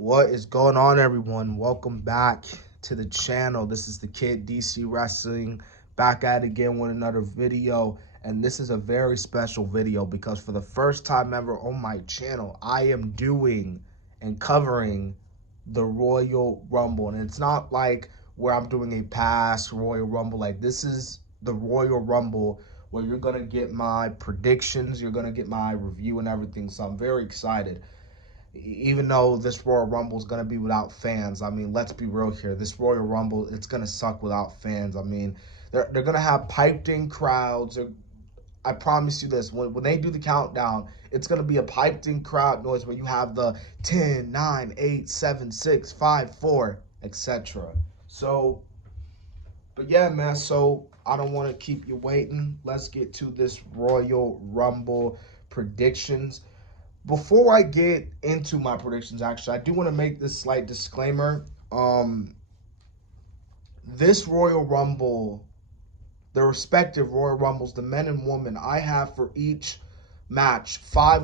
What is going on, everyone? Welcome back to the channel. This is the Kid DC Wrestling, back at it again with another video. And this is a very special video because for the first time ever on my channel, I am doing and covering the Royal Rumble. And it's not like where I'm doing a past Royal Rumble. Like, this is the Royal Rumble where you're going to get my predictions, you're going to get my review and everything. So I'm very excited. Even though this Royal Rumble is going to be without fans. I mean, let's be real here. This Royal Rumble, it's going to suck without fans. I mean, they're going to have piped-in crowds. I promise you this. When they do the countdown, it's going to be a piped-in crowd noise where you have the 10, 9, 8, 7, 6, 5, 4, etc. So, but yeah, man. So, I don't want to keep you waiting. Let's get to this Royal Rumble predictions. Before I get into my predictions, actually, I do want to make this slight disclaimer. This Royal Rumble, the respective Royal Rumbles, the men and women, I have for each match five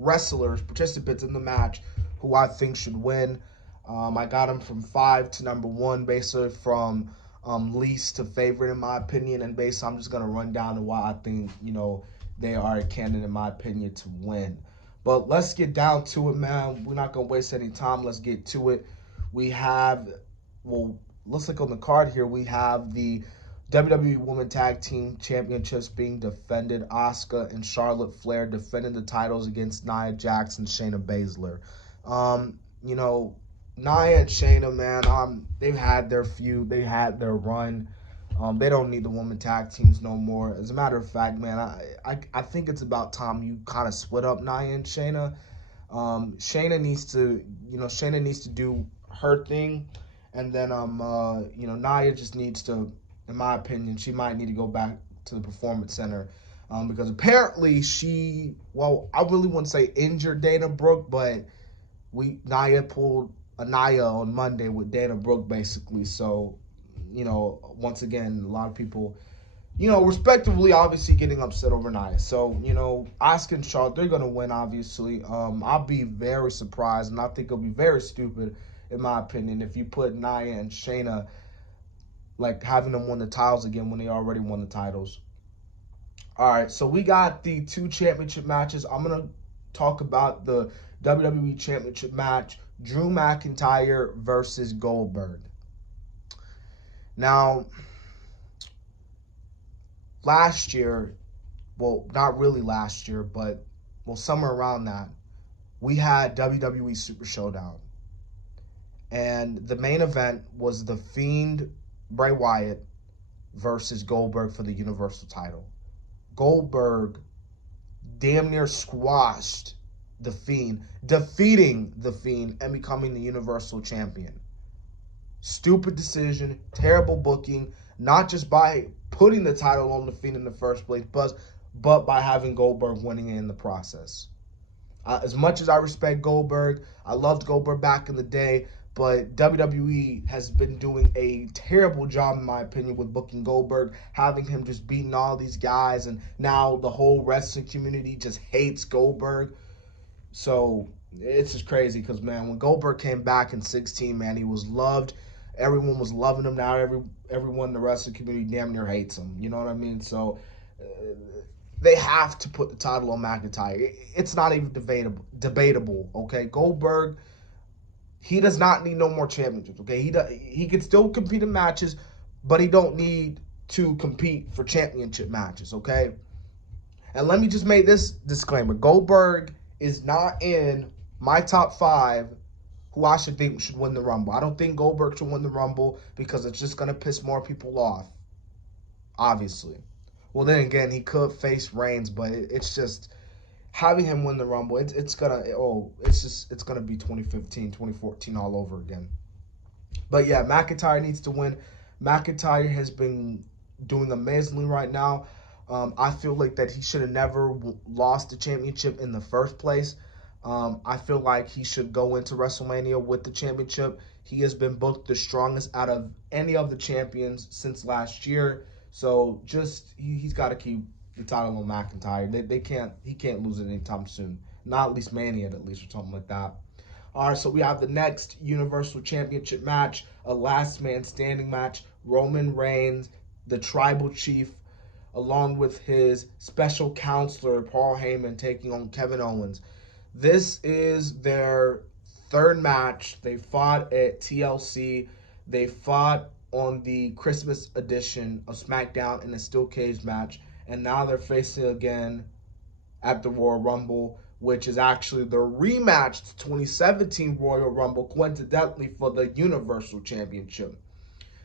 wrestlers, participants in the match who I think should win. I got them from 5 to number 1, basically from least to favorite, in my opinion. And basically, I'm just going to run down to why I think, they are a candidate, in my opinion, to win. But let's get down to it, man. We're not going to waste any time. Let's get to it. We have, let's look on the card here. We have the WWE Women Tag Team Championships being defended. Asuka and Charlotte Flair defending the titles against Nia Jax and Shayna Baszler. Nia and Shayna, man, they've had their feud. They had their run. They don't need the women tag teams no more. As a matter of fact, man, I think it's about time you kind of split up Nia and Shayna. Shayna needs to do her thing, and then Nia just needs to, in my opinion, she might need to go back to the Performance Center, because apparently I really wouldn't say injured Dana Brooke, but Nia pulled a Nia on Monday with Dana Brooke, basically. So, once again, a lot of people, respectively, obviously getting upset over Nia. So, Asuka and Charlotte, they're going to win, obviously. I'll be very surprised, and I think it'll be very stupid, in my opinion, if you put Nia and Shayna, like, having them win the titles again when they already won the titles. All right, so we got the 2 championship matches. I'm going to talk about the WWE Championship match, Drew McIntyre versus Goldberg. Now, last year, not really last year, but somewhere around that, we had WWE Super Showdown. And the main event was The Fiend, Bray Wyatt, versus Goldberg for the Universal title. Goldberg damn near squashed The Fiend, defeating The Fiend and becoming the Universal Champion. Stupid decision, terrible booking, not just by putting the title on The Fiend in the first place, but by having Goldberg winning it in the process. As much as I respect Goldberg, I loved Goldberg back in the day, but WWE has been doing a terrible job, in my opinion, with booking Goldberg, having him just beating all these guys, and now the whole wrestling community just hates Goldberg. So it's just crazy because, man, when Goldberg came back in 2016, man, he was loved. Everyone was loving him. Now everyone in the wrestling community damn near hates him. You know what I mean? So they have to put the title on McIntyre. It's not even debatable. Okay, Goldberg, he does not need no more championships. Okay, he can still compete in matches, but he don't need to compete for championship matches. Okay, and let me just make this disclaimer: Goldberg is not in my top 5 who I should win the Rumble. I don't think Goldberg should win the Rumble because it's just going to piss more people off, obviously. Well, then again, he could face Reigns, but it's just having him win the Rumble, it's going to be 2015, 2014 all over again. But yeah, McIntyre needs to win. McIntyre has been doing amazingly right now. I feel like that he should have never lost the championship in the first place. I feel like he should go into WrestleMania with the championship. He has been booked the strongest out of any of the champions since last year. So he's got to keep the title on McIntyre. He can't lose it anytime soon. Not at least Mania, at least, or something like that. All right, so we have the next Universal Championship match, a last man standing match. Roman Reigns, the Tribal Chief, along with his special counselor Paul Heyman, taking on Kevin Owens. This is their third match. They fought at TLC. They fought on the Christmas edition of SmackDown in a steel cage match, and now they're facing again at the Royal Rumble, which is actually the rematch to 2017 Royal Rumble, coincidentally for the Universal Championship.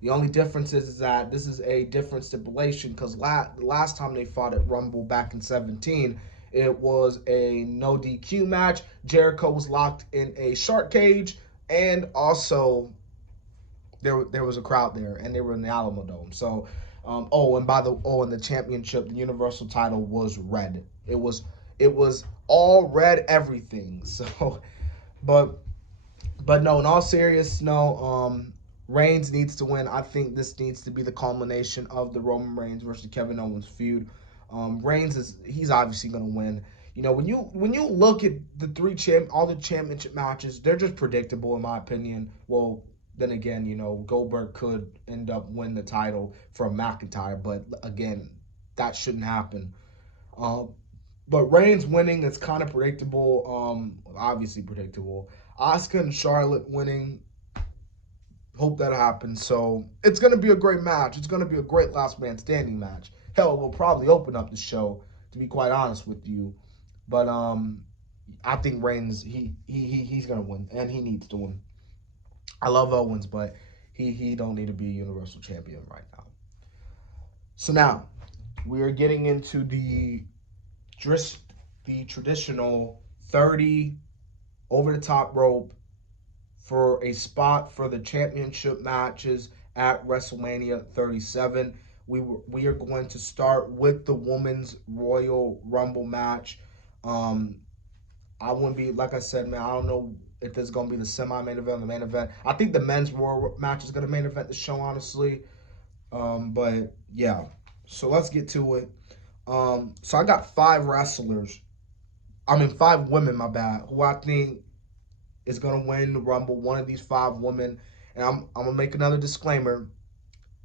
The only difference is that this is a different stipulation because last time they fought at Rumble back in 17, it was a no DQ match. Jericho was locked in a shark cage, and also there was a crowd there, and they were in the Alamo Dome. So, and the championship, the Universal title was red. It was all red everything. So, but no, in all seriousness, no. Reigns needs to win. I think this needs to be the culmination of the Roman Reigns versus Kevin Owens feud. He's obviously going to win. You know, when you look at all the championship matches, they're just predictable in my opinion. Well, then again, you know, Goldberg could end up winning the title from McIntyre, but again, that shouldn't happen. But Reigns winning is kind of predictable. Obviously predictable. Asuka and Charlotte winning. Hope that happens. So it's going to be a great match. It's going to be a great last man standing match. Hell, it will probably open up the show, to be quite honest with you. But I think Reigns, he's going to win, and he needs to win. I love Owens, but he don't need to be a Universal Champion right now. So now, we are getting into the traditional 30 over the top rope for a spot for the championship matches at WrestleMania 37. We are going to start with the Women's Royal Rumble match. I wouldn't be, like I said, man, I don't know if this is going to be the semi-main event or the main event. I think the men's Royal match is going to main event the show, honestly. But, yeah. So, let's get to it. So, I got 5 women, my bad, who I think is going to win the Rumble. One of these 5 women. And I'm going to make another disclaimer.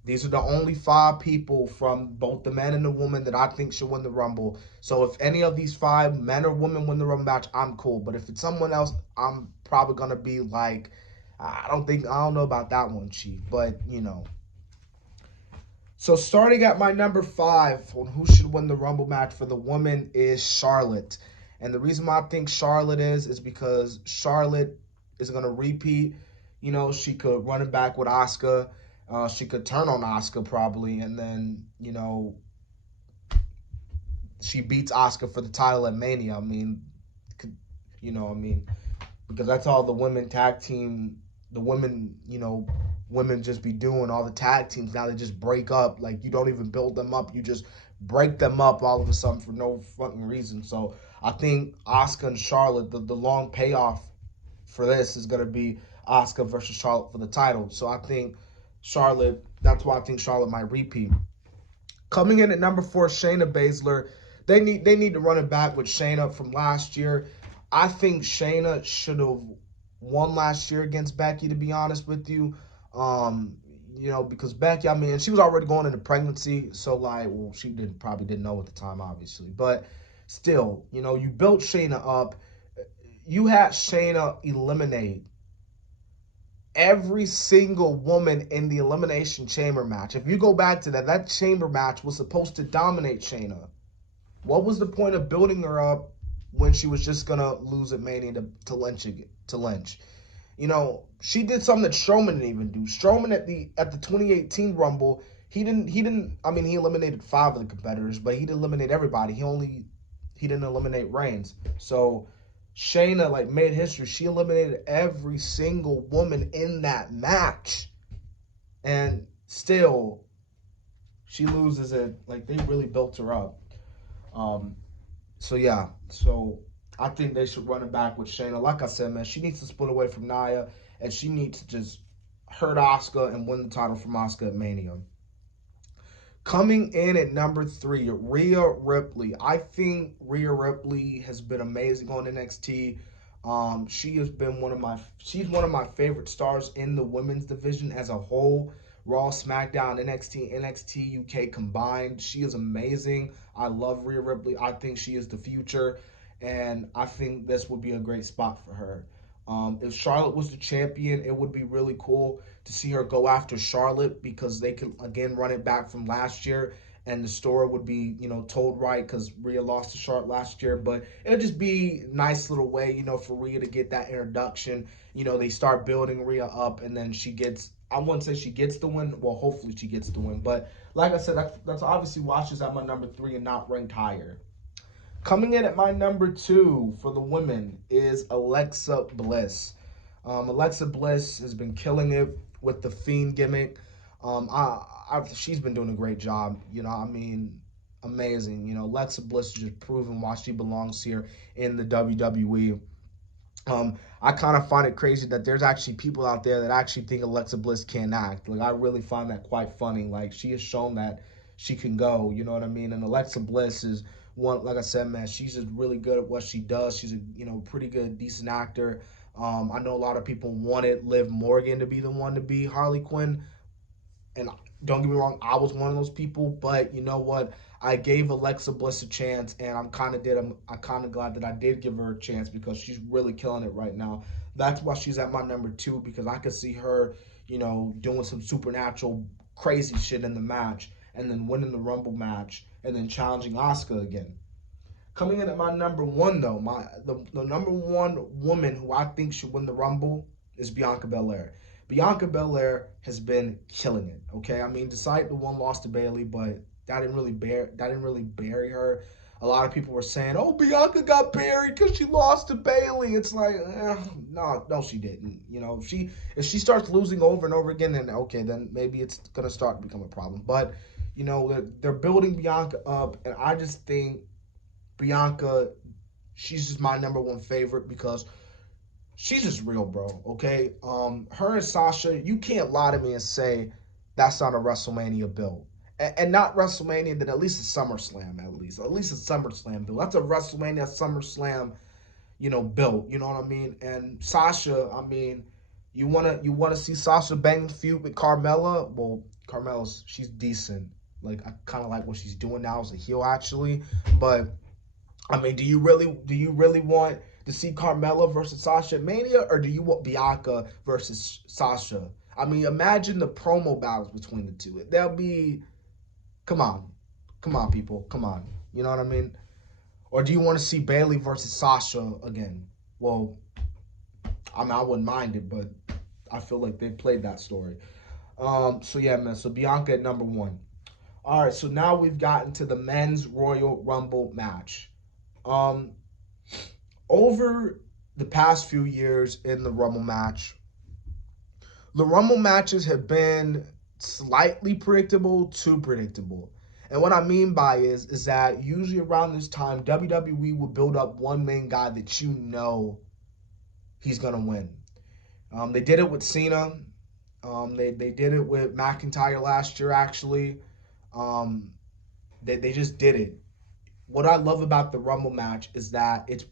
These are the only 5 people from both the men and the women that I think should win the Rumble. So if any of these 5 men or women win the Rumble match, I'm cool. But if it's someone else, I'm probably going to be like, I don't know about that one, Chief. But, you know. So starting at my number 5 on who should win the Rumble match for the women is Charlotte. And the reason why I think Charlotte is because Charlotte is going to repeat. You know, she could run it back with Asuka. She could turn on Asuka probably. And then, you know, she beats Asuka for the title at Mania. I mean, because that's all the women tag team, the women, you know, women just be doing. All the tag teams now, they just break up. Like, you don't even build them up. You just break them up all of a sudden for no fucking reason. So I think Asuka and Charlotte, the long payoff for this is going to be Asuka versus Charlotte for the title. So I think Charlotte, that's why I think Charlotte might repeat. Coming in at number 4, Shayna Baszler. They need to run it back with Shayna from last year. I think Shayna should have won last year against Becky, to be honest with you. You know, because Becky, I mean, she was already going into pregnancy, so like, well, she probably didn't know at the time, obviously, but still, you know, you built Shayna up. You had Shayna eliminate every single woman in the Elimination Chamber match. If you go back to that Chamber match was supposed to dominate Shayna. What was the point of building her up when she was just gonna lose at Mania to Lynch? You know, she did something that Strowman didn't even do. Strowman at the 2018 Rumble, he didn't. I mean, he eliminated 5 of the competitors, but he didn't eliminate everybody. He didn't eliminate Reigns. So Shayna like made history. She eliminated every single woman in that match, and still she loses it. Like, they really built her up. So yeah. So I think they should run it back with Shayna. Like I said, man, she needs to split away from Nia, and she needs to just hurt Asuka and win the title from Asuka at Mania. Coming in at number 3, Rhea Ripley. I think Rhea Ripley has been amazing on NXT. She has been she's one of my favorite stars in the women's division as a whole. Raw, SmackDown, NXT UK combined. She is amazing. I love Rhea Ripley. I think she is the future, and I think this would be a great spot for her. If Charlotte was the champion, it would be really cool to see her go after Charlotte because they could again run it back from last year, and the story would be told right because Rhea lost to Charlotte last year. But it'll just be a nice little way for Rhea to get that introduction. They start building Rhea up, and then she gets. I wouldn't say she gets the win. Well, hopefully she gets the win. But like I said, that's obviously why she's at my number 3 and not ranked higher. Coming in at my number 2 for the women is Alexa Bliss. Alexa Bliss has been killing it with the Fiend gimmick. She's been doing a great job. Amazing. Alexa Bliss is just proving why she belongs here in the WWE. I kind of find it crazy that there's actually people out there that actually think Alexa Bliss can't act. Like, I really find that quite funny. Like, she has shown that she can go, you know what I mean? And Alexa Bliss is one, like I said, man, she's just really good at what she does. She's a, pretty good, decent actor. I know a lot of people wanted Liv Morgan to be the one to be Harley Quinn. And don't get me wrong, I was one of those people, but you know what? I gave Alexa Bliss a chance, and I'm kind of glad that I did give her a chance because she's really killing it right now. That's why she's at my number 2 because I could see her, doing some supernatural crazy shit in the match and then winning the Rumble match and then challenging Asuka again. Coming in at my number 1 though, the number 1 woman who I think should win the Rumble is Bianca Belair. Bianca Belair has been killing it. Okay, despite the one loss to Bayley, but that didn't really bury her. A lot of people were saying, "Oh, Bianca got buried because she lost to Bayley." It's like, no, she didn't. If she starts losing over and over again, then okay, then maybe it's gonna start to become a problem. But they're building Bianca up, and I just think Bianca, she's just my number 1 favorite because she's just real, bro, okay? Her and Sasha, you can't lie to me and say that's not a WrestleMania build. And not WrestleMania, then at least a SummerSlam, at least a SummerSlam build. That's a WrestleMania, SummerSlam, build, you know what I mean? And Sasha, you wanna see Sasha bang feud with Carmella? Well, she's decent. Like, I kind of like what she's doing now as a heel, actually. But do you really want to see Carmella versus Sasha at Mania, or do you want Bianca versus Sasha? Imagine the promo battles between the two. They'll be, come on, people, come on. You know what I mean? Or do you want to see Bayley versus Sasha again? Well, I wouldn't mind it, but I feel like they played that story. So yeah, man. So Bianca at number 1. All right, so now we've gotten to the men's Royal Rumble match. Over the past few years in the Rumble match, the Rumble matches have been slightly predictable to predictable. And what I mean by is that usually around this time, WWE will build up one main guy that he's going to win. They did it with Cena. They did it with McIntyre last year, actually. They just did it. What I love about the Rumble match is that it's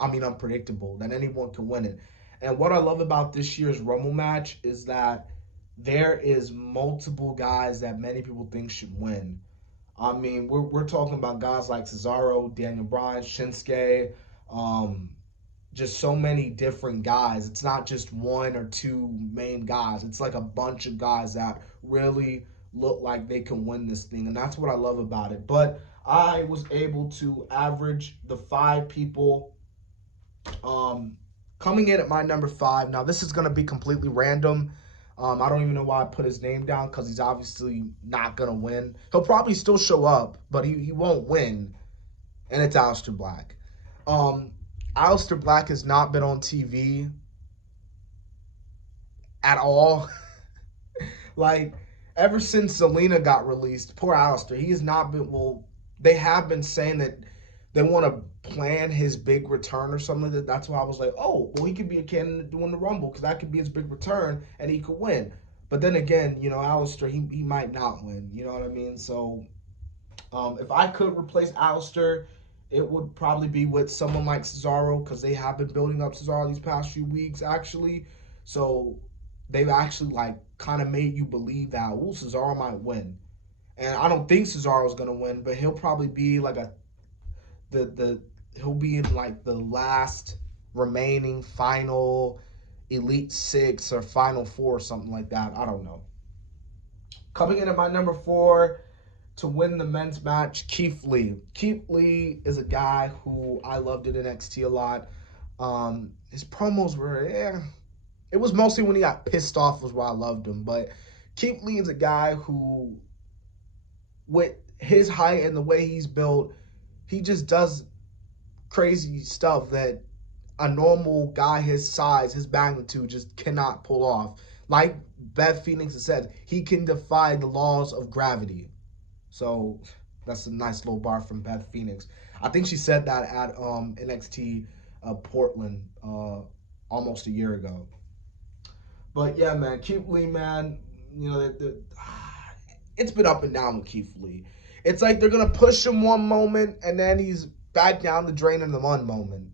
unpredictable, that anyone can win it. And what I love about this year's Rumble match is that there is multiple guys that many people think should win. We're talking about guys like Cesaro, Daniel Bryan, Shinsuke, just so many different guys. It's not just 1 or 2 main guys. It's like a bunch of guys that really look like they can win this thing, and that's what I love about it. But I was able to average the 5 people coming in at my number 5. Now, this is going to be completely random. I don't even know why I put his name down because he's obviously not going to win. He'll probably still show up, but he won't win, and it's Aleister Black. Aleister Black has not been on TV at all. Like, ever since Zelina got released, poor Aleister, he has not been, they have been saying that they want to plan his big return or something like that. That's why I was like, he could be a candidate to win the Rumble because that could be his big return and he could win. But then again, Alistair, he might not win. You know what I mean? So if I could replace Alistair, it would probably be with someone like Cesaro because they have been building up Cesaro these past few weeks, actually. So they've actually like kind of made you believe that Cesaro might win. And I don't think Cesaro's gonna win, but he'll probably be like the he'll be in like the last remaining final Elite Six or Final Four or something like that. I don't know. Coming in at my number 4 to win the men's match, Keith Lee. Keith Lee is a guy who I loved in NXT a lot. His promos were, it was mostly when he got pissed off was why I loved him. But Keith Lee is a guy who, with his height and the way he's built, he just does crazy stuff that a normal guy his size, his magnitude, just cannot pull off. Like Beth Phoenix has said, he can defy the laws of gravity. So that's a nice little bar from Beth Phoenix. I think she said that at NXT Portland almost a year ago. But yeah, man, Keith Lee, man, it's been up and down with Keith Lee. It's like they're gonna push him one moment and then he's back down the drain in the one moment.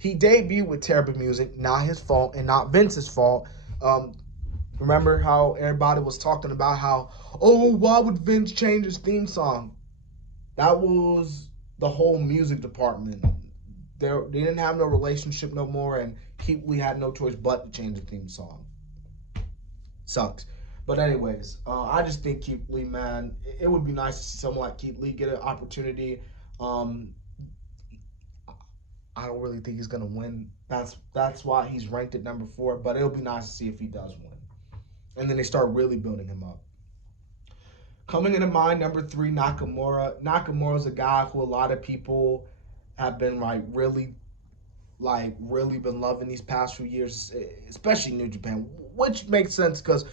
He debuted with terrible music, not his fault and not Vince's fault. Remember how everybody was talking about how, why would Vince change his theme song? That was the whole music department. They didn't have no relationship no more, and Keith Lee had no choice but to change the theme song. Sucks. But anyways, I just think Keith Lee, man, it would be nice to see someone like Keith Lee get an opportunity. I don't really think he's gonna win. That's why he's ranked at number 4. But it'll be nice to see if he does win. And then they start really building him up. Coming into mind, number 3, Nakamura. Nakamura's a guy who a lot of people have been really been loving these past few years, especially New Japan, which makes sense because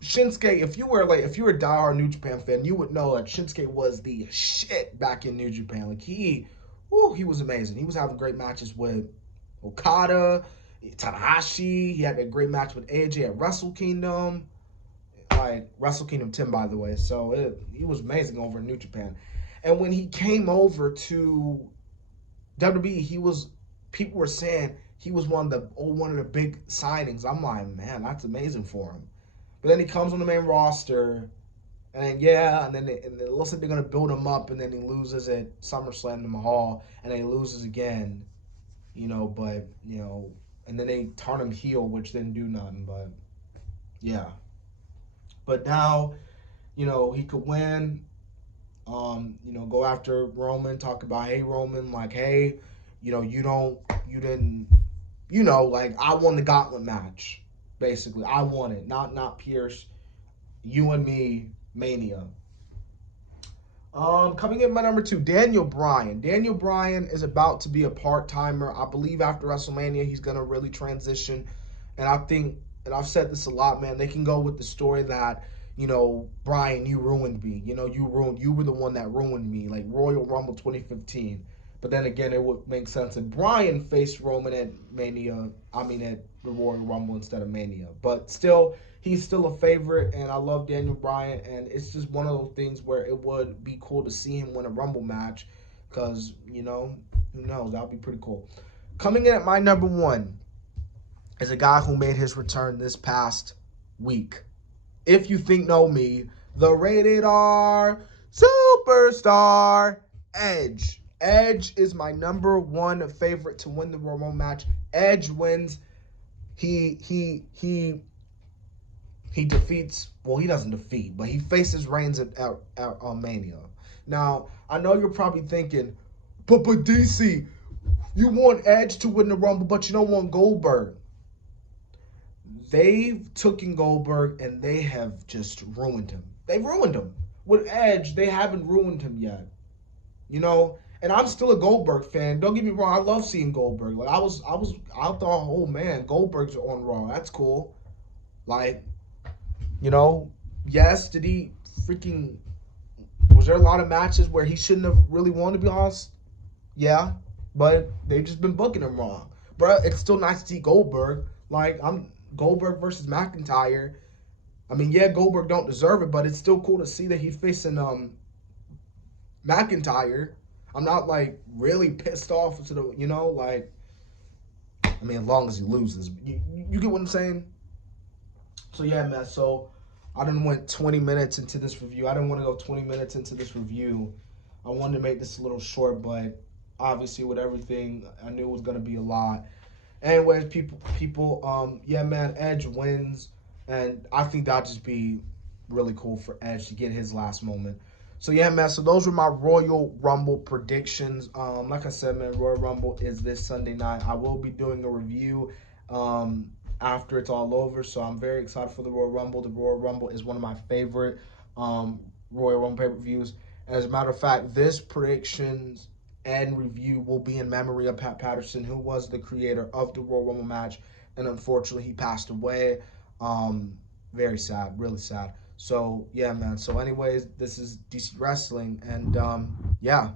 Shinsuke, if you were a diehard New Japan fan, you would know that Shinsuke was the shit back in New Japan. Like he was amazing. He was having great matches with Okada, Tanahashi. He had a great match with AJ at Wrestle Kingdom. Wrestle Kingdom 10, by the way. So he was amazing over in New Japan. And when he came over to WWE, people were saying he was one of the big signings. I'm like, man, that's amazing for him. But then he comes on the main roster, and then it looks like they're gonna build him up, and then he loses at SummerSlam to Mahal, and then he loses again, and then they turn him heel, which didn't do nothing, but yeah. But now, he could win, go after Roman, talk about, hey, Roman, like, hey, I won the gauntlet match, basically. I won it, not Pierce, you and me, Mania. Coming in my number 2, Daniel Bryan. Daniel Bryan is about to be a part-timer. I believe after WrestleMania, he's going to really transition. And I think, and I've said this a lot, man, they can go with the story that, Bryan, you ruined me. You were the one that ruined me, like Royal Rumble 2015. But then again, it would make sense if Bryan faced Roman at at the Royal Rumble instead of Mania. But still, he's still a favorite, and I love Daniel Bryan, and it's just one of those things where it would be cool to see him win a Rumble match because, who knows? That would be pretty cool. Coming in at my number 1 is a guy who made his return this past week. If you know me, the Rated R Superstar, Edge. Edge is my number 1 favorite to win the Rumble match. Edge wins. He defeats, he doesn't defeat, but he faces Reigns at Mania. Now, I know you're probably thinking, but DC, you want Edge to win the Rumble, but you don't want Goldberg. They've taken Goldberg and they have just ruined him. They've ruined him. With Edge, they haven't ruined him yet. And I'm still a Goldberg fan. Don't get me wrong. I love seeing Goldberg. I thought, oh man, Goldberg's on Raw. That's cool. Yes, did he was there a lot of matches where he shouldn't have really won, to be honest? Yeah, but they've just been booking him wrong. But it's still nice to see Goldberg. Goldberg versus McIntyre. I mean, yeah, Goldberg don't deserve it, but it's still cool to see that he's facing McIntyre. I'm not like really pissed off to the, like, I mean, as long as he loses, you get what I'm saying. So yeah, man. So I didn't went 20 minutes into this review. I didn't want to go 20 minutes into this review. I wanted to make this a little short, but obviously with everything, I knew it was gonna be a lot. Anyways, yeah, man, Edge wins, and I think that'd just be really cool for Edge to get his last moment. So yeah, man. So those were my Royal Rumble predictions. Like I said, man, Royal Rumble is this Sunday night. I will be doing a review after it's all over. So I'm very excited for the Royal Rumble. The Royal Rumble is one of my favorite Royal Rumble pay-per-views. And as a matter of fact, this predictions and review will be in memory of Pat Patterson, who was the creator of the Royal Rumble match, and unfortunately he passed away. Very sad, really sad. So yeah, man. So anyways, this is DC Wrestling, and yeah.